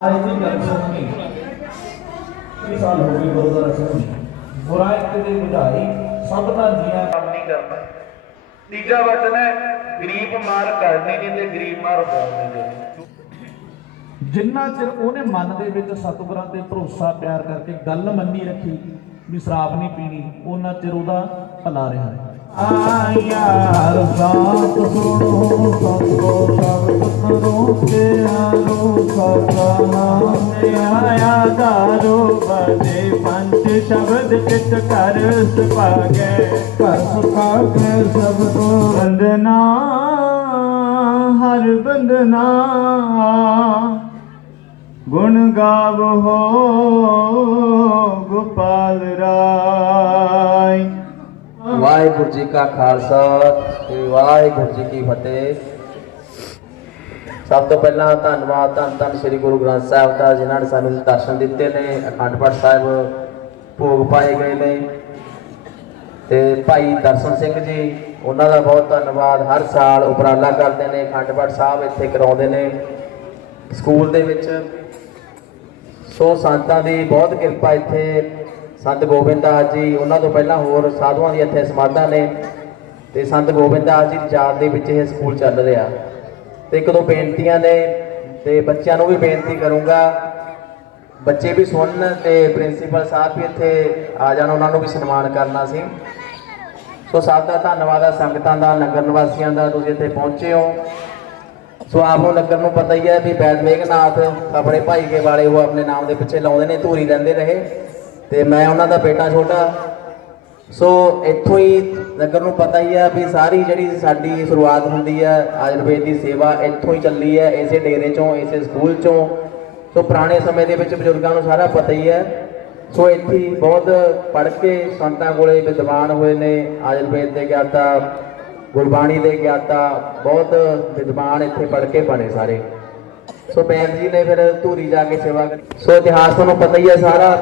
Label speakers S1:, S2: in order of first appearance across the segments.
S1: ਅੱਜ ਦੀ ਗੱਲ ਸੁਣਨੀ। ਕੀ ਸਾਲ ਹੋ ਗਏ ਗੁਰਦੁਆਰਾ ਸਾਹਿਬ ਨੂੰ ਬੁਰਾਈ ਤੇ ਬੁਝਾਈ ਸਭਨਾ ਜੀਆਂ ਕੰਮ ਨਹੀਂ ਕਰਨਾ ਤੀਜਾ ਵਚਨ ਹੈ, ਗਰੀਬ ਮਾਰ ਕਰਨੀ ਨਹੀਂ ਤੇ ਗਰੀਬ ਮਾਰ ਪਾਉਣੀ ਨਹੀਂ ਜਿੰਨਾ ਚਿਰ ਉਹਨੇ ਮਨ ਦੇ ਵਿੱਚ ਸਤਿਗੁਰਾਂ ਤੇ ਭਰੋਸਾ ਪਿਆਰ ਕਰਕੇ ਗੱਲ ਮੰਨੀ ਰੱਖੀ ਵੀ ਸ਼ਰਾਬ ਨਹੀਂ ਪੀਣੀ, ਉਹਨਾਂ ਚਿਰ ਉਹਦਾ ਭਲਾ ਰਿਹਾ ਹੈ। ਆਇਆ ਰਸਾਤ ਸੁਣੋ ਸਤਿਗੁਰ ਸ਼ਬਦ ਕਰੋ ਕੇ ਆਰੋ ਸਦਾ ਨਾਮ
S2: ਆਇਆ ਦਾਰੋ ਬਦੇ ਪੰਜ ਸ਼ਬਦ ਚਿਤ ਕਰ ਸੁਭਾਗੈ।
S1: ਘਰ ਸੁਖਾ ਕੇ ਸਭ ਤੋਂ
S2: ਬੰਦਨਾ ਹਰ ਬੰਦਨਾ ਗੁਣ ਗਾਵੋ ਗੋਪਾਲ ਰਾਈ
S3: ਵਾਹਿਗੁਰੂ ਜੀ ਕਾ ਖਾਲਸਾ ਤੇ ਵਾਹਿਗੁਰੂ ਜੀ ਕੀ ਫਤਿਹ। ਸਭ ਤੋਂ ਪਹਿਲਾਂ ਧੰਨਵਾਦ, ਧੰਨ ਧੰਨ ਸ੍ਰੀ ਗੁਰੂ ਗ੍ਰੰਥ ਸਾਹਿਬ ਦਾ, ਜਿਨ੍ਹਾਂ ਨੇ ਸਾਨੂੰ ਦਰਸ਼ਨ ਦਿੱਤੇ ਨੇ, ਅਖੰਡ ਪਾਠ ਸਾਹਿਬ ਭੋਗ ਪਾਏ ਗਏ ਨੇ। ਤੇ ਭਾਈ ਦਰਸ਼ਨ ਸਿੰਘ ਜੀ, ਉਹਨਾਂ ਦਾ ਬਹੁਤ ਧੰਨਵਾਦ। ਹਰ ਸਾਲ ਉਪਰਾਲਾ ਕਰਦੇ ਨੇ, ਅਖੰਡ ਪਾਠ ਸਾਹਿਬ ਇੱਥੇ ਕਰਾਉਂਦੇ ਨੇ। ਸਕੂਲ ਦੇ ਵਿੱਚ ਸੋ ਸੰਤਾਂ ਦੀ ਬਹੁਤ ਕਿਰਪਾ ਇੱਥੇ ਸੰਤ ਗੋਬਿੰਦਾਸ ਜੀ, ਉਹਨਾਂ ਤੋਂ ਪਹਿਲਾਂ ਹੋਰ ਸਾਧੂਆਂ ਦੀ ਇੱਥੇ ਸਮਾਧਾਂ ਨੇ ਤੇ ਸੰਤ ਗੋਬਿੰਦਾਸ ਜੀ ਦੀ ਯਾਦ ਦੇ ਵਿੱਚ ਇਹ ਸਕੂਲ ਚੱਲ ਰਿਹਾ। ਤੇ ਇੱਕ ਦੋ ਬੇਨਤੀਆਂ ਨੇ ਤੇ ਬੱਚਿਆਂ ਨੂੰ ਵੀ ਬੇਨਤੀ ਕਰੂੰਗਾ। ਬੱਚੇ ਵੀ ਸੁਣਨ ਤੇ ਪ੍ਰਿੰਸੀਪਲ ਸਾਹਿਬ ਵੀ ਇੱਥੇ ਆ ਜਾਣ, ਉਹਨਾਂ ਨੂੰ ਵੀ ਸਨਮਾਨ ਕਰਨਾ ਸੀ। ਸੋ ਸਭ ਦਾ ਧੰਨਵਾਦ ਆ, ਸੰਗਤਾਂ ਦਾ, ਨਗਰ ਨਿਵਾਸੀਆਂ ਦਾ, ਤੁਸੀਂ ਇੱਥੇ ਪਹੁੰਚੇ ਹੋ। ਸੋ ਆਪ ਨੂੰ ਨਗਰ ਨੂੰ ਪਤਾ ਹੀ ਹੈ ਵੀ ਬੈਦ ਮੇਘਨਾਥ ਆਪਣੇ ਭਾਈ ਕੇ ਵਾਲੇ ਉਹ ਆਪਣੇ ਨਾਮ ਦੇ ਪਿੱਛੇ ਲਾਉਂਦੇ ਨੇ, ਧੂਰੀ ਰਹਿੰਦੇ ਰਹੇ। ਤੇ ਮੈਂ ਉਹਨਾਂ ਦਾ ਬੇਟਾ ਛੋਟਾ। ਸੋ ਇੱਥੋਂ ਹੀ ਨਗਰ ਨੂੰ ਪਤਾ ਹੀ ਹੈ ਵੀ ਸਾਰੀ ਜਿਹੜੀ ਸਾਡੀ ਸ਼ੁਰੂਆਤ ਹੁੰਦੀ ਹੈ, ਆਯੁਰਵੇਦ ਦੀ ਸੇਵਾ ਇੱਥੋਂ ਹੀ ਚੱਲੀ ਹੈ, ਇਸੇ ਡੇਰੇ ਚੋਂ, ਇਸੇ ਸਕੂਲ ਚੋਂ। ਸੋ ਪੁਰਾਣੇ ਸਮੇਂ ਦੇ ਵਿੱਚ ਬਜ਼ੁਰਗਾਂ ਨੂੰ ਸਾਰਾ ਪਤਾ ਹੀ ਹੈ। ਸੋ ਇੱਥੇ ਬਹੁਤ ਪੜ੍ਹ ਕੇ ਸੰਤਾਂ ਕੋਲੇ ਵਿਦਵਾਨ ਹੋਏ ਨੇ, ਆਯੁਰਵੇਦ ਦੇ ਗਿਆਤਾ, ਗੁਰਬਾਣੀ ਦੇ ਗਿਆਤਾ, ਬਹੁਤ ਵਿਦਵਾਨ ਇੱਥੇ ਪੜ੍ਹ ਕੇ ਬਣੇ ਸਾਰੇ। ਸੋ ਬੈਂਦ ਜੀ ਨੇ ਫਿਰ ਧੂਰੀ ਜਾ ਕੇ ਸੇਵਾ ਕੀਤੀ ਸੋ ਇਤਿਹਾਸ ਤੁਹਾਨੂੰ ਪਤਾ ਹੀ ਹੈ ਸਾਰਾ।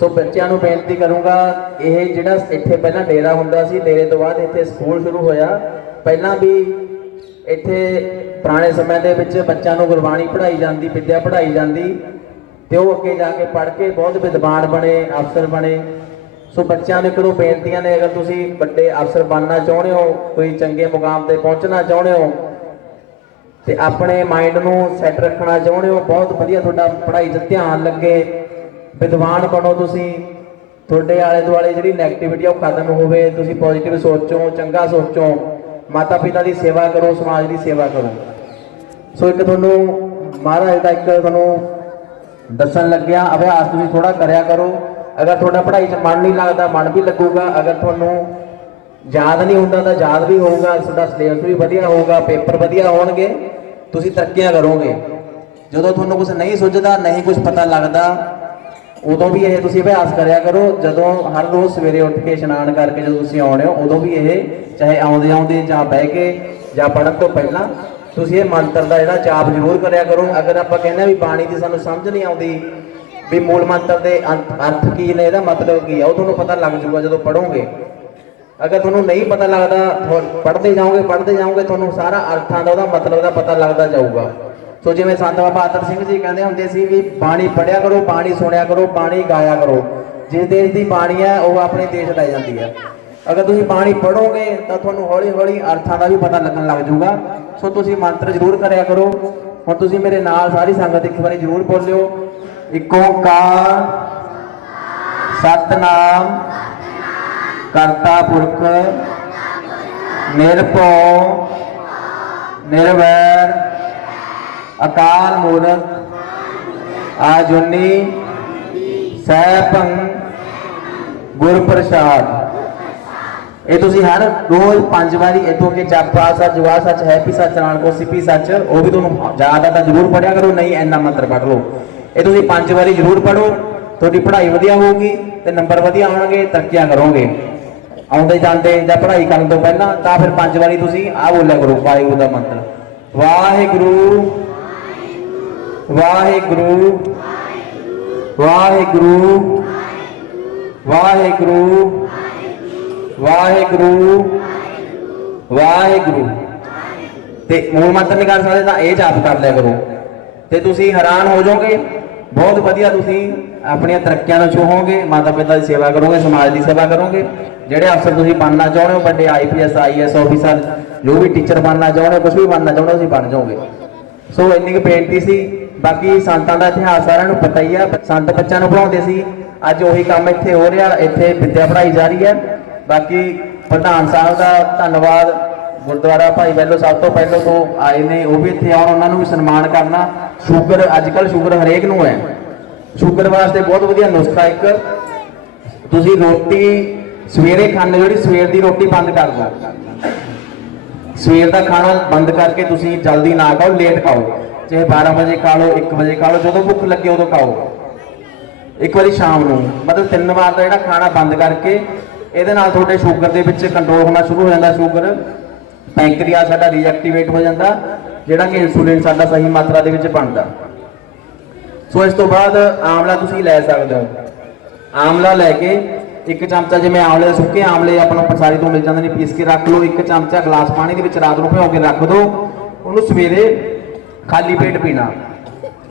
S3: ਸੋ ਬੱਚਿਆਂ ਨੂੰ ਬੇਨਤੀ ਕਰੂੰਗਾ, ਇਹ ਜਿਹੜਾ ਇੱਥੇ ਪਹਿਲਾਂ ਡੇਰਾ ਹੁੰਦਾ ਸੀ, ਡੇਰੇ ਤੋਂ ਬਾਅਦ ਇੱਥੇ ਸਕੂਲ ਸ਼ੁਰੂ ਹੋਇਆ। ਪਹਿਲਾਂ ਵੀ ਇੱਥੇ ਪੁਰਾਣੇ ਸਮੇਂ ਦੇ ਵਿੱਚ ਬੱਚਿਆਂ ਨੂੰ ਗੁਰਬਾਣੀ ਪੜ੍ਹਾਈ ਜਾਂਦੀ, ਵਿੱਦਿਆ ਪੜ੍ਹਾਈ ਜਾਂਦੀ, ਤੇ ਉਹ ਅੱਗੇ ਜਾ ਕੇ ਪੜ੍ਹ ਕੇ ਬਹੁਤ ਵਿਦਵਾਨ ਬਣੇ, ਅਫਸਰ ਬਣੇ। ਸੋ ਬੱਚਿਆਂ ਨੂੰ ਇੱਕ ਦੋ ਬੇਨਤੀਆਂ ਨੇ, ਅਗਰ ਤੁਸੀਂ ਵੱਡੇ ਅਫਸਰ ਬਣਨਾ ਚਾਹੁੰਦੇ ਹੋ, ਕੋਈ ਚੰਗੇ ਮੁਕਾਮ ਤੇ ਪਹੁੰਚਣਾ ਚਾਹੁੰਦੇ ਹੋ, ਤੇ ਆਪਣੇ ਮਾਈਂਡ ਨੂੰ ਸੈੱਟ ਰੱਖਣਾ ਚਾਹੁੰਦੇ ਹੋ, ਬਹੁਤ ਵਧੀਆ ਤੁਹਾਡਾ ਪੜ੍ਹਾਈ 'ਚ ਧਿਆਨ ਲੱਗੇ। ਵਿਦਵਾਨ ਬਣੋ ਤੁਸੀਂ। ਤੁਹਾਡੇ ਆਲੇ ਦੁਆਲੇ ਜਿਹੜੀ 네ਗੇਟਿਵਿਟੀ ਆ ਉਹ ਖਤਮ ਹੋਵੇ। ਤੁਸੀਂ ਪੋਜ਼ਿਟਿਵ ਸੋਚੋ, ਚੰਗਾ ਸੋਚੋ। ਮਾਤਾ ਪਿਤਾ ਦੀ ਸੇਵਾ ਕਰੋ, ਸਮਾਜ ਦੀ ਸੇਵਾ ਕਰੋ। ਸੋ ਇੱਕ ਤੁਹਾਨੂੰ ਮਹਾਰਾਜ ਦਾ ਇੱਕ ਤੁਹਾਨੂੰ ਦੱਸਣ ਲੱਗਿਆ, ਅਭਿਆਸ ਤੁਸੀਂ ਥੋੜਾ ਕਰਿਆ ਕਰੋ। ਅਗਰ ਤੁਹਾਡਾ ਪੜ੍ਹਾਈ 'ਚ ਮਨ ਨਹੀਂ ਲੱਗਦਾ, ਮਨ ਵੀ ਲੱਗੂਗਾ। ਅਗਰ ਤੁਹਾਨੂੰ ਯਾਦ ਨਹੀਂ ਹੁੰਦਾ ਤਾਂ ਯਾਦ ਵੀ ਹੋਊਗਾ। ਤੁਹਾਡਾ ਸਿਲੇਬਸ ਵੀ ਵਧੀਆ ਹੋਊਗਾ, ਪੇਪਰ ਵਧੀਆ ਹੋਣਗੇ। ਤੁਸੀਂ ਤਰੱਕੀਆਂ ਕਰੋਗੇ। ਜਦੋਂ ਤੁਹਾਨੂੰ ਕੁਝ ਨਹੀਂ ਸੁੱਝਦਾ, ਨਹੀਂ ਕੁਝ ਪਤਾ ਲੱਗਦਾ ਉਦੋਂ ਵੀ ਇਹ ਤੁਸੀਂ ਅਭਿਆਸ ਕਰਿਆ ਕਰੋ, ਜਦੋਂ ਹਰ ਰੋਜ਼ ਸਵੇਰੇ ਉੱਠ ਕੇ ਇਸ਼ਨਾਨ ਕਰਕੇ ਜਦੋਂ ਤੁਸੀਂ ਆਉਣੇ ਹੋ, ਉਦੋਂ ਵੀ ਇਹ ਚਾਹੇ ਆਉਂਦੇ ਆਉਂਦੇ ਜਾਂ ਬਹਿ ਕੇ ਜਾਂ ਪੜਨ ਤੋਂ ਪਹਿਲਾਂ ਤੁਸੀਂ ਇਹ ਮੰਤਰ ਦਾ ਜਿਹੜਾ ਜਾਪ ਜ਼ਰੂਰ ਕਰਿਆ ਕਰੋ। ਅਗਰ ਆਪਾਂ ਕਹਿੰਦੇ ਹਾਂ ਵੀ ਬਾਣੀ ਦੀ ਸਾਨੂੰ ਸਮਝ ਨਹੀਂ ਆਉਂਦੀ ਵੀ ਮੂਲ ਮੰਤਰ ਦੇ ਅੰਤ- ਅਰਥ ਕੀ ਨੇ, ਇਹਦਾ ਮਤਲਬ ਕੀ ਆ, ਉਹ ਤੁਹਾਨੂੰ ਪਤਾ ਲੱਗ ਜੂਗਾ ਜਦੋਂ ਪੜੋਗੇ ਅਗਰ ਤੁਹਾਨੂੰ ਨਹੀਂ ਪਤਾ ਲੱਗਦਾ ਪੜ੍ਹਦੇ ਜਾਓਗੇ ਪੜ੍ਹਦੇ ਜਾਓਗੇ, ਤੁਹਾਨੂੰ ਸਾਰਾ ਅਰਥਾਂ ਦਾ, ਉਹਦਾ ਮਤਲਬ ਦਾ ਪਤਾ ਲੱਗਦਾ ਜਾਊਗਾ। ਸੋ ਜਿਵੇਂ ਸੰਤ ਬਾਬਾ ਆਤਰ ਸਿੰਘ ਜੀ ਕਹਿੰਦੇ ਹੁੰਦੇ ਸੀ ਵੀ ਬਾਣੀ ਪੜਿਆ ਕਰੋ, ਬਾਣੀ ਸੁਣਿਆ ਕਰੋ, ਬਾਣੀ ਗਾਇਆ ਕਰੋ। ਜਿਸ ਦੇਸ਼ ਦੀ ਬਾਣੀ ਹੈ, ਉਹ ਆਪਣੇ ਦੇਸ਼ ਲੈ ਜਾਂਦੀ ਹੈ। ਅਗਰ ਤੁਸੀਂ ਬਾਣੀ ਪੜੋਗੇ ਤਾਂ ਤੁਹਾਨੂੰ ਹੌਲੀ ਹੌਲੀ ਅਰਥਾਂ ਦਾ ਵੀ ਪਤਾ ਲੱਗਣ ਲੱਗ ਜਾਊਗਾ। ਸੋ ਤੁਸੀਂ ਮੰਤਰ ਜ਼ਰੂਰ ਕਰਿਆ ਕਰੋ। ਹੁਣ ਤੁਸੀਂ ਮੇਰੇ ਨਾਲ ਸਾਰੀ ਸੰਗਤ ਇੱਕ ਵਾਰੀ ਜ਼ਰੂਰ ਬੋਲਿਓ। ਇੱਕ ਓੰਕਾਰ, ਸਤਨਾਮ, ਕਰਤਾ ਪੁਰਖ, ਨਿਰਭਉ, ਨਿਰਵੈਰ ਅਕਾਲ ਮੂਰਤ ਆਜੁਨੀ, ਸੈਭੰ ਗੁਰ ਪ੍ਰਸਾਦ ਇਹ ਤੁਸੀਂ ਹਰ ਰੋਜ਼ ਪੰਜ ਵਾਰੀ ਇਥੋਂ ਕੇ ਜਪਾ ਸੱਚ ਜਵਾ ਸੱਚ ਹੈਪੀ ਸੱਚ, ਨਾਨਕੋ ਸਿਪੀ ਸੱਚ, ਉਹ ਵੀ ਤੁਹਾਨੂੰ ਯਾਦ ਆ ਤਾਂ ਜ਼ਰੂਰ ਪੜਿਆ ਕਰੋ, ਨਹੀਂ ਇੰਨਾ ਮੰਤਰ ਪੜ ਲਓ। ਇਹ ਤੁਸੀਂ ਪੰਜ ਵਾਰੀ ਜ਼ਰੂਰ ਪੜੋ ਤੁਹਾਡੀ ਪੜ੍ਹਾਈ ਵਧੀਆ ਹੋਊਗੀ ਤੇ ਨੰਬਰ ਵਧੀਆ ਆਉਣਗੇ, ਤਰੱਕੀਆਂ ਕਰੋਗੇ। ਆਉਂਦੇ ਜਾਂਦੇ ਜਾਂ ਪੜ੍ਹਾਈ ਕਰਨ ਤੋਂ ਪਹਿਲਾਂ ਤਾਂ ਫਿਰ ਪੰਜ ਵਾਰੀ ਤੁਸੀਂ ਆਹ ਬੋਲਿਆ ਕਰੋ, ਵਾਹਿਗੁਰੂ ਦਾ ਮੰਤਰ। ਵਾਹਿਗੁਰੂ ਵਾਹਿਗੁਰੂ। ਵਾਹਿਗੁਰੂ। ਵਾਹਿਗੁਰੂ। ਵਾਹਿਗੁਰੂ। ਵਾਹਿਗੁਰੂ। ਤੇ ਮੂਲ ਮੰਤਰ ਨਹੀਂ ਕਰ ਸਕਦੇ ਤਾਂ ਇਹ ਜਾਪ ਕਰ ਲਿਆ ਕਰੋ। ਤੇ ਤੁਸੀਂ ਹੈਰਾਨ ਹੋ ਜਾਓਗੇ। ਬਹੁਤ ਵਧੀਆ ਤੁਸੀਂ ਆਪਣੀਆਂ ਤਰੱਕੀਆਂ ਨੂੰ ਛੂਹੋਗੇ ਮਾਤਾ ਪਿਤਾ ਦੀ ਸੇਵਾ ਕਰੋਗੇ, ਸਮਾਜ ਦੀ ਸੇਵਾ ਕਰੋਗੇ। ਜਿਹੜੇ ਅਫਸਰ ਤੁਸੀਂ ਬਣਨਾ ਚਾਹੁੰਦੇ ਹੋ, ਵੱਡੇ ਆਈਪੀਐਸ ਆਈਐਸ ਆਫੀਸਰ ਜੋ ਵੀ ਟੀਚਰ ਬਣਨਾ ਚਾਹੁੰਦੇ ਹੋ ਕੁਝ ਵੀ ਬਣਨਾ ਚਾਹੁੰਦੇ ਹੋ, ਤੁਸੀਂ ਬਣ ਜਾਓਗੇ। ਸੋ ਇੰਨੀ ਕੁ ਬੇਨਤੀ ਸੀ। ਬਾਕੀ ਸੰਤਾਂ ਦਾ ਇਤਿਹਾਸ ਸਾਰਿਆਂ ਨੂੰ ਪਤਾ ਹੀ ਆ ਸੰਤ ਬੱਚਿਆਂ ਨੂੰ ਪੜਾਉਂਦੇ ਸੀ। ਅੱਜ ਉਹੀ ਕੰਮ ਇੱਥੇ ਹੋ ਰਿਹਾ, ਇੱਥੇ ਵਿੱਦਿਆ ਪੜਾਈ ਜਾ ਰਹੀ ਹੈ। ਬਾਕੀ ਪ੍ਰਧਾਨ ਸਾਹਿਬ ਦਾ ਧੰਨਵਾਦ ਗੁਰਦੁਆਰਾ ਭਾਈ ਵੈਲੋ ਸਭ ਤੋਂ ਪਹਿਲਾਂ ਤੋਂ ਆਏ ਨੇ, ਉਹ ਵੀ ਇੱਥੇ ਆਉਣ, ਉਹਨਾਂ ਨੂੰ ਵੀ ਸਨਮਾਨ ਕਰਨਾ। ਸ਼ੂਗਰ ਅੱਜ ਕੱਲ ਸ਼ੂਗਰ ਹਰੇਕ ਨੂੰ ਹੈ। ਸ਼ੂਗਰ ਵਾਸਤੇ ਬਹੁਤ ਵਧੀਆ ਨੁਸਖਾ ਇੱਕ। ਤੁਸੀਂ ਰੋਟੀ ਸਵੇਰੇ ਖਾਣੇ ਜਿਹੜੀ ਸਵੇਰ ਦੀ ਰੋਟੀ ਬੰਦ ਕਰ ਦਿਓ। ਸਵੇਰ ਦਾ ਖਾਣਾ ਬੰਦ ਕਰਕੇ ਤੁਸੀਂ ਜਲਦੀ ਨਾ ਖਾਓ, ਲੇਟ ਖਾਓ। ਚਾਹੇ 12 ਵਜੇ ਖਾ ਲਓ 1 ਵਜੇ ਖਾ ਲਓ, ਜਦੋਂ ਭੁੱਖ ਲੱਗੇ ਉਦੋਂ ਖਾਓ। ਇੱਕ ਵਾਰੀ ਸ਼ਾਮ ਨੂੰ, ਮਤਲਬ ਤਿੰਨ ਵਾਰ ਦਾ ਜਿਹੜਾ ਖਾਣਾ ਬੰਦ ਕਰਕੇ, ਇਹਦੇ ਨਾਲ ਤੁਹਾਡੇ ਸ਼ੂਗਰ ਦੇ ਵਿੱਚ ਕੰਟਰੋਲ ਹੋਣਾ ਸ਼ੁਰੂ ਹੋ ਜਾਂਦਾ ਸ਼ੂਗਰ। ਪੈਂਕਰੀਆ ਸਾਡਾ ਰੀਐਕਟੀਵੇਟ ਹੋ ਜਾਂਦਾ, ਜਿਹੜਾ ਕਿ ਇਨਸੂਲਿਨ ਸਾਡਾ ਸਹੀ ਮਾਤਰਾ ਦੇ ਵਿੱਚ ਬਣਦਾ। ਸੋ ਇਸ ਤੋਂ ਬਾਅਦ ਆਮਲਾ ਤੁਸੀਂ ਲੈ ਸਕਦੇ ਹੋ। ਆਮਲਾ ਲੈ ਕੇ ਇੱਕ ਚਮਚਾ ਜਿਵੇਂ ਆਮਲੇ ਦੇ ਸੁੱਕੇ ਆਮਲੇ ਆਪਾਂ ਨੂੰ ਪਸਾਰੀ ਤੋਂ ਮਿਲ ਜਾਂਦੇ ਨੇ, ਪੀਸ ਕੇ ਰੱਖ ਲਓ। ਇੱਕ ਚਮਚਾ ਗਲਾਸ ਪਾਣੀ ਦੇ ਵਿੱਚ ਰਾਤ ਨੂੰ ਭਿਓ ਕੇ ਰੱਖ ਦਿਓ ਉਹਨੂੰ ਸਵੇਰੇ ਖਾਲੀ ਪੇਟ ਪੀਣਾ।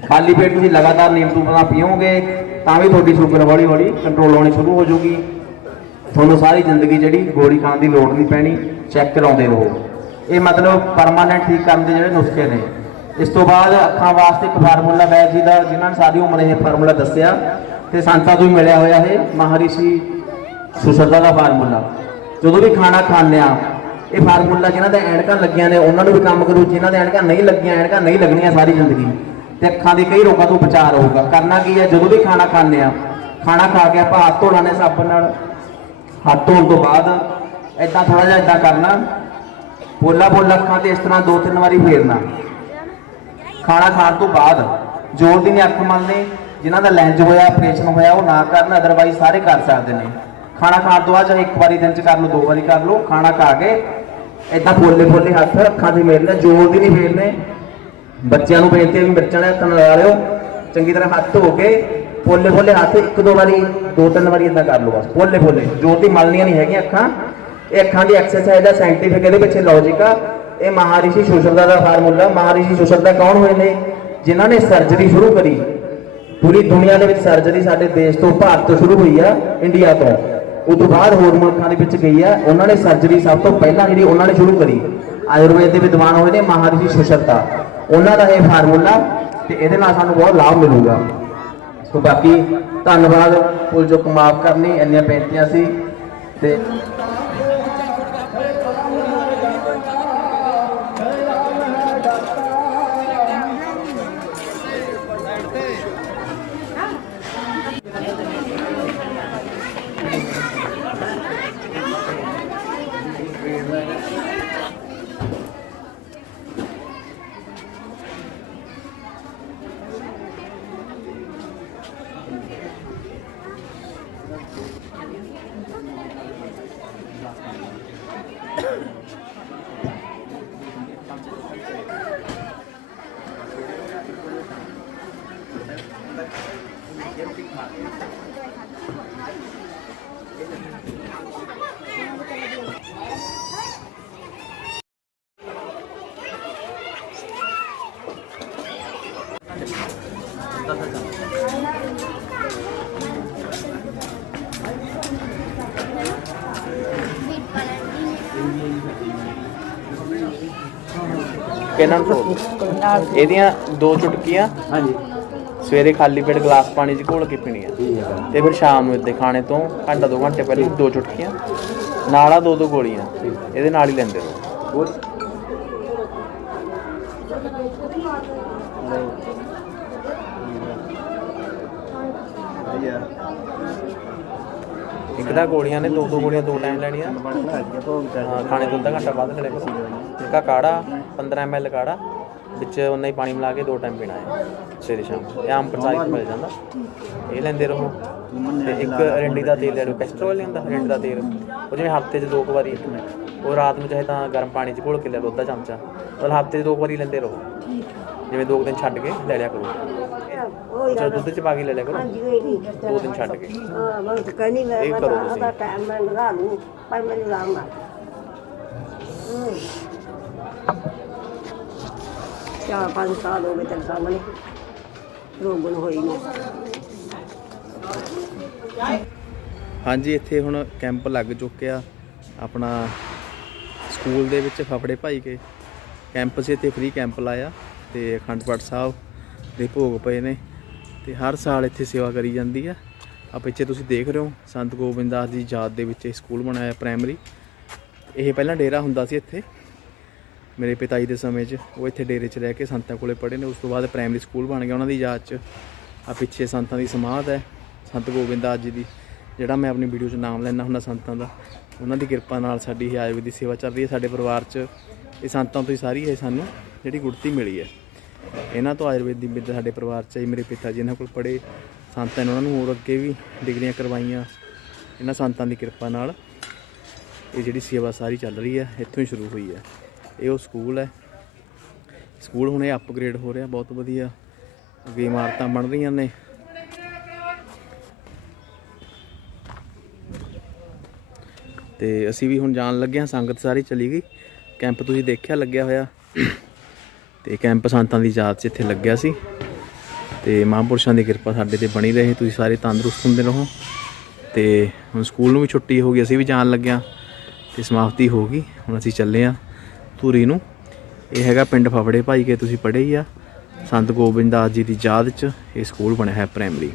S3: ਖਾਲੀ ਪੇਟ ਤੁਸੀਂ ਲਗਾਤਾਰ ਨਿੰਬੂ ਪਾਣੀ ਪੀਓਗੇ, ਤਾਂ ਵੀ ਤੁਹਾਡੀ ਸ਼ੂਗਰ ਹੌਲੀ ਹੌਲੀ ਕੰਟਰੋਲ ਹੋਣੀ ਸ਼ੁਰੂ ਹੋ ਜਾਊਗੀ। ਤੁਹਾਨੂੰ ਸਾਰੀ ਜ਼ਿੰਦਗੀ ਜਿਹੜੀ ਗੋਲੀ ਖਾਣ ਦੀ ਲੋੜ ਨਹੀਂ ਪੈਣੀ ਚੈੱਕ ਕਰਾਉਂਦੇ ਰਹੋ। ਇਹ ਮਤਲਬ ਪਰਮਾਨੈਂਟ ਠੀਕ ਕਰਨ ਦੇ ਜਿਹੜੇ ਨੁਸਖੇ ਨੇ। ਇਸ ਤੋਂ ਬਾਅਦ ਅੱਖਾਂ ਵਾਸਤੇ ਇੱਕ ਫਾਰਮੂਲਾ ਵੈਦ ਜੀ ਦਾ, ਜਿਨ੍ਹਾਂ ਨੇ ਸਾਰੀ ਉਮਰ ਇਹ ਫਾਰਮੂਲਾ ਦੱਸਿਆ, ਤੇ ਸੰਤਾਂ ਤੋਂ ਵੀ ਮਿਲਿਆ ਹੋਇਆ ਇਹ ਮਹਾਰਿਸ਼ੀ ਸੁਸ਼ਰਦਾ ਦਾ ਫਾਰਮੂਲਾ। ਜਦੋਂ ਵੀ ਖਾਣਾ ਖਾਂਦੇ ਆ ਇਹ ਫਾਰਮੂਲਾ ਜਿਹਨਾਂ ਦੇ ਐਨਕਾਂ ਲੱਗੀਆਂ ਨੇ, ਉਹਨਾਂ ਨੂੰ ਵੀ ਕੰਮ ਕਰੂ, ਜਿਨ੍ਹਾਂ ਦੇ ਐਨਕਾਂ ਨਹੀਂ ਲੱਗੀਆਂ, ਐਨਕਾਂ ਨਹੀਂ ਲੱਗਣੀਆਂ ਸਾਰੀ ਜ਼ਿੰਦਗੀ। ਤੇ ਅੱਖਾਂ ਦੇ ਕਈ ਰੋਗਾਂ ਤੋਂ ਬਚਾਅ ਰਹੂਗਾ। ਕਰਨਾ ਕੀ ਹੈ? ਜਦੋਂ ਵੀ ਖਾਣਾ ਖਾਂਦੇ ਆ ਖਾਣਾ ਖਾ ਕੇ ਆਪਾਂ ਹੱਥ ਧੋਣਾ ਨੇ ਸਾਬਣ ਨਾਲ। ਹੱਥ ਧੋਣ ਤੋਂ ਬਾਅਦ ਏਦਾਂ ਥੋੜਾ ਜਿਹਾ ਏਦਾਂ ਕਰਨਾ। ਬੋਲਾ ਪੋਲਾ ਅੱਖਾਂ ਤੇ ਇਸ ਤਰ੍ਹਾਂ ਦੋ ਤਿੰਨ ਵਾਰੀ ਫੇਰਨਾ। ਖਾਣਾ ਖਾਣ ਤੋਂ ਬਾਅਦ ਜ਼ੋਰ ਦੀ ਨਹੀਂ ਅੱਖ ਮਲਨੇ ਜਿਨ੍ਹਾਂ ਦਾ ਲੈਂਜ ਹੋਇਆ, ਆਪਰੇਸ਼ਨ ਹੋਇਆ, ਉਹ ਨਾ ਕਰਨ ਅਦਰਵਾਈਜ਼ ਸਾਰੇ ਕਰ ਸਕਦੇ ਨੇ। ਖਾਣਾ ਖਾਣ ਤੋਂ ਬਾਅਦ ਚਾਹੇ ਇੱਕ ਵਾਰੀ ਦਿਨ ਚ ਕਰ ਲਓ, ਦੋ ਵਾਰੀ ਕਰ ਲਓ, ਖਾਣਾ ਖਾ ਕੇ ਏਦਾਂ ਫੋਲੇ ਪੋਲੇ ਹੱਥ ਅੱਖਾਂ ਤੇ ਮੇਰਨੇ ਜ਼ੋਰ ਦੀ ਨਹੀਂ ਫੇਰਨੇ। ਬੱਚਿਆਂ ਨੂੰ ਬੇਨਤੀ ਹੈ ਵੀ ਮਿਰਚਾਂ ਦੇ ਹੱਥ ਨਾਲ ਲਾ ਲਿਓ। ਚੰਗੀ ਤਰ੍ਹਾਂ ਹੱਥ ਧੋ ਕੇ ਫੋਲੇ ਫੋਲੇ ਹੱਥ ਇੱਕ ਦੋ ਵਾਰੀ ਦੋ ਤਿੰਨ ਵਾਰੀ ਇਦਾਂ ਕਰ ਲਓ ਬਸ ਫੋਲੇ ਪੋਲੇ ਜ਼ੋਰ ਦੀ ਮਲਣੀਆਂ ਨਹੀਂ ਹੈਗੀਆਂ ਅੱਖਾਂ। ਇਹ ਅੱਖਾਂ ਦੀ ਐਕਸਰਸਾਈਜ਼ ਦਾ ਸਾਇੰਟੀਫਿਕ ਇਹਦੇ ਪਿੱਛੇ ਲੌਜੀਕ ਆ। ਇਹ ਮਹਾਰਿਸ਼ੀ ਸੁਸ਼ਰਦਾ ਦਾ ਫਾਰਮੂਲਾ ਮਹਾਰਿਸ਼ੀ ਸੁਸ਼ਰਦਾ ਕੌਣ ਹੋਏ ਨੇ? ਜਿਨ੍ਹਾਂ ਨੇ ਸਰਜਰੀ ਸ਼ੁਰੂ ਕਰੀ। ਪੂਰੀ ਦੁਨੀਆ ਦੇ ਵਿੱਚ ਸਰਜਰੀ ਸਾਡੇ ਦੇਸ਼ ਤੋਂ, ਭਾਰਤ ਤੋਂ ਸ਼ੁਰੂ ਹੋਈ ਆ ਇੰਡੀਆ ਤੋਂ। ਉਸ ਤੋਂ ਬਾਅਦ ਹੋਰ ਮੁਲਕਾਂ ਦੇ ਵਿੱਚ ਗਈ ਹੈ ਉਹਨਾਂ ਨੇ ਸਰਜਰੀ ਸਭ ਤੋਂ ਪਹਿਲਾਂ ਜਿਹੜੀ ਉਹਨਾਂ ਨੇ ਸ਼ੁਰੂ ਕਰੀ, ਆਯੁਰਵੇਦ ਦੇ ਵਿਦਵਾਨ ਹੋਏ ਨੇ ਮਹਾਰਿਸ਼ੀ ਸੁਸ਼ਰਤਾ। ਉਹਨਾਂ ਦਾ ਇਹ ਫਾਰਮੂਲਾ ਤੇ ਇਹਦੇ ਨਾਲ ਸਾਨੂੰ ਬਹੁਤ ਲਾਭ ਮਿਲੂਗਾ। ਸੋ ਬਾਕੀ ਧੰਨਵਾਦ। ਭੁੱਲ ਜੋ ਮਾਫ ਕਰਨੀ। ਇੰਨੀਆਂ ਬੇਨਤੀਆਂ ਸੀ ਤੇ ਕਿਹਨਾਂ ਨੂੰ ਇਹਦੀਆਂ ਦੋ ਚੁਟਕੀਆਂ?
S2: ਹਾਂਜੀ
S3: ਸਵੇਰੇ ਖਾਲੀ ਪੇਟ ਗਲਾਸ ਪਾਣੀ 'ਚ ਘੋਲ ਕੇ ਪੀਣੀਆਂ ਤੇ ਫਿਰ ਸ਼ਾਮ ਨੂੰ ਇੱਦੇ ਖਾਣੇ ਤੋਂ ਘੰਟਾ ਦੋ ਘੰਟੇ ਪਹਿਲਾਂ ਦੋ ਚੁਟਕੀਆਂ ਨਾਲ ਆ ਦੋ ਦੋ ਗੋਲੀਆਂ ਇਹਦੇ ਨਾਲ ਹੀ ਲੈਂਦੇ ਰਹੋ। ਇੱਕ ਤਾਂ ਗੋਲੀਆਂ ਨੇ ਦੋ ਦੋ ਗੋਲੀਆਂ ਦੋ ਟਾਈਮ ਲੈਣੀਆਂ। ਖਾਣੇ ਤੋਂ ਅੱਧਾ ਘੰਟਾ ਬਾਅਦ ਕਰੋ ਇੱਕ ਕਾੜਾ 15 ml ਕਾੜਾ ਵਿੱਚ ਉਨਾ ਹੀ ਪਾਣੀ ਮਿਲਾ ਕੇ ਦੋ ਟਾਈਮ ਪੀਣਾ ਹੈ ਸਵੇਰੇ ਸ਼ਾਮ। ਇਹ ਆਮ ਪ੍ਰਚਾਰਿਤ ਮਿਲ ਜਾਂਦਾ। ਇਹ ਲੈਂਦੇ ਰਹੋ। ਤੇ ਇੱਕ ਰਿੰਡੀ ਦਾ ਤੇਲ ਲੈ ਲਓ ਕੈਸਟਰੋਲ ਨਹੀਂ ਹੁੰਦਾ ਰਿੰਡ ਦਾ ਤੇਲ। ਉਹ ਜਿਵੇਂ ਹਫ਼ਤੇ 'ਚ ਦੋ ਕੁ ਵਾਰੀ ਉਹ ਰਾਤ ਨੂੰ ਚਾਹੇ ਤਾਂ ਗਰਮ ਪਾਣੀ 'ਚ ਘੋਲ ਕੇ ਲੈ ਲਓ ਅੱਧਾ ਚਮਚਾ। ਮਤਲਬ ਹਫ਼ਤੇ 'ਚ ਦੋ ਵਾਰੀ ਲੈਂਦੇ ਰਹੋ। ਜਿਵੇਂ ਦੋ ਦਿਨ ਛੱਡ ਕੇ ਲੈ ਲਿਆ ਕਰੋ। ਚਾਹੇ ਦੁੱਧ 'ਚ ਪਾ ਕੇ ਲੈ ਲਿਆ ਕਰੋ। ਦੋ ਦਿਨ ਛੱਡ ਕੇ।
S4: ਹਾਂ ਮੈਂ ਕਹਿੰਦੀ ਮੈਂ ਮੈਂ ਟਾਈਮ ਲਗਾ ਲੂੰ ਪਰ ਮੈਨੂੰ ਆਰਾਮ ਆ। ਚਾਰ ਪੰਜ ਸਾਲ ਹੋ ਗਏ ਤੇਰੇ ਸਾਹਮਣੇ। ਰੋਗਨ ਹੋਈ ਨੂੰ।
S3: ਹਾਂਜੀ, ਇੱਥੇ ਹੁਣ ਕੈਂਪ ਲੱਗ ਚੁੱਕਿਆ। ਆਪਣਾ ਸਕੂਲ ਦੇ ਵਿੱਚ ਫਫੜੇ ਭਾਈ ਕੇ। ਕੈਂਪ ਸੀ ਇੱਥੇ ਫ੍ਰੀ ਕੈਂਪ ਲਾਇਆ ਤੇ ਅਖੰਡ ਪਾਠ ਸਾਹਿਬ ਦੇ ਭੋਗ ਪਏ ਨੇ ਤੇ ਹਰ ਸਾਲ ਇੱਥੇ ਸੇਵਾ ਕਰੀ ਜਾਂਦੀ ਆ। ਆ ਪਿੱਛੇ ਤੁਸੀਂ ਦੇਖ ਰਹੇ ਹੋ, ਸੰਤ ਗੋਬਿੰਦ ਦਾਸ ਦੀ ਯਾਦ ਦੇ ਵਿੱਚ ਇਹ ਸਕੂਲ ਬਣਾਇਆ ਪ੍ਰਾਇਮਰੀ ਇਹ ਪਹਿਲਾਂ ਡੇਰਾ ਹੁੰਦਾ ਸੀ ਇੱਥੇ। ਮੇਰੇ ਪਿਤਾ ਜੀ ਦੇ ਸਮੇਂ 'ਚ, ਉਹ ਇੱਥੇ ਡੇਰੇ 'ਚ ਰਹਿ ਕੇ ਸੰਤਾਂ ਕੋਲੇ ਪੜ੍ਹੇ ਨੇ, ਉਸ ਤੋਂ ਬਾਅਦ ਪ੍ਰਾਇਮਰੀ ਸਕੂਲ ਬਣ ਗਿਆ ਉਹਨਾਂ ਦੀ ਯਾਦ 'ਚ। ਆ ਪਿੱਛੇ ਸੰਤਾਂ ਦੀ ਸਮਾਧ ਹੈ, ਸੰਤ ਗੋਬਿੰਦ ਦਾਸ ਜੀ ਦੀ, ਜਿਹੜਾ ਮੈਂ ਆਪਣੀ ਵੀਡੀਓ 'ਚ ਨਾਮ ਲੈਣਾ ਹੁੰਦਾ ਸੰਤਾਂ ਦਾ, ਉਹਨਾਂ ਦੀ ਕਿਰਪਾ ਨਾਲ ਸਾਡੀ ਇਹ ਆਯੁਰਵੇਦ ਦੀ ਸੇਵਾ ਚੱਲ ਰਹੀ ਹੈ, ਸਾਡੇ ਪਰਿਵਾਰ 'ਚ ਇਹ ਸੰਤਾਂ ਤੋਂ ਹੀ ਸਾਰੀ ਇਹ ਸਾਨੂੰ ਜਿਹੜੀ ਗੁੜਤੀ ਮਿਲੀ ਹੈ। ਇਹਨਾਂ ਤੋਂ ਆਯੁਰਵੇਦ ਦੀ ਵਿਦਿਆ ਸਾਡੇ ਪਰਿਵਾਰ 'ਚ ਆਈ ਮੇਰੇ ਪਿਤਾ ਜੀ ਇਹਨਾਂ ਕੋਲ ਪੜ੍ਹੇ, ਸੰਤਾਂ ਨੇ ਉਹਨਾਂ ਨੂੰ ਹੋਰ ਅੱਗੇ ਵੀ ਡਿਗਰੀਆਂ ਕਰਵਾਈਆਂ, ਇਹਨਾਂ ਸੰਤਾਂ ਦੀ ਕਿਰਪਾ ਨਾਲ ਇਹ ਜਿਹੜੀ ਸੇਵਾ ਸਾਰੀ ਚੱਲ ਰਹੀ ਹੈ, ਇੱਥੋਂ ਹੀ ਸ਼ੁਰੂ ਹੋਈ ਹੈ। ਇਹ ਉਹ ਸਕੂਲ ਹੈ। ਸਕੂਲ ਹੁਣ ਇਹ ਅਪਗ੍ਰੇਡ ਹੋ ਰਿਹਾ, ਬਹੁਤ ਵਧੀਆ। ਅੱਗੇ ਇਮਾਰਤਾਂ ਬਣ ਰਹੀਆਂ ਨੇ। ਤੇ ਅਸੀਂ ਵੀ ਹੁਣ ਜਾਣ ਲੱਗੇ ਹਾਂ, ਸੰਗਤ ਸਾਰੀ ਚਲੀ ਗਈ। ਕੈਂਪ ਤੁਸੀਂ ਦੇਖਿਆ, ਲੱਗਿਆ ਹੋਇਆ। ਤੇ ਕੈਂਪ ਸੰਤਾਂ ਦੀ ਯਾਦ 'ਚ ਇੱਥੇ ਲੱਗਿਆ ਸੀ। ਤੇ ਮਹਾਂਪੁਰਸ਼ਾਂ ਦੀ ਕਿਰਪਾ ਸਾਡੇ ਤੇ ਬਣੀ ਰਹੇ, ਤੁਸੀਂ ਸਾਰੇ ਤੰਦਰੁਸਤ ਹੁੰਦੇ ਰਹੋ। ਤੇ ਹੁਣ ਸਕੂਲ ਨੂੰ ਵੀ ਛੁੱਟੀ ਹੋ ਗਈ, ਅਸੀਂ ਵੀ ਜਾਣ ਲੱਗਿਆ ਤੇ ਸਮਾਪਤੀ ਹੋ ਗਈ, ਹੁਣ ਅਸੀਂ ਚੱਲੇ ਆ ਧੂਰੀ ਨੂੰ। ਇਹ ਹੈਗਾ ਪਿੰਡ ਫਫੜੇ ਭਾਈ ਕੇ ਤੁਸੀਂ ਪੜ੍ਹੇ ਹੀ ਆ। ਸੰਤ ਗੋਬਿੰਦ ਦਾਸ ਜੀ ਦੀ ਯਾਦ 'ਚ ਇਹ ਸਕੂਲ ਬਣਿਆ ਹੈ ਪ੍ਰਾਇਮਰੀ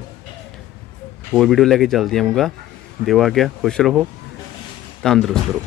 S3: ਹੋਰ ਵੀਡੀਓ ਲੈ ਕੇ ਜਲਦੀ ਆਉਂਗਾ ਦਿਓ ਆ ਗਿਆ ਖੁਸ਼ ਰਹੋ, ਤੰਦਰੁਸਤ ਰਹੋ।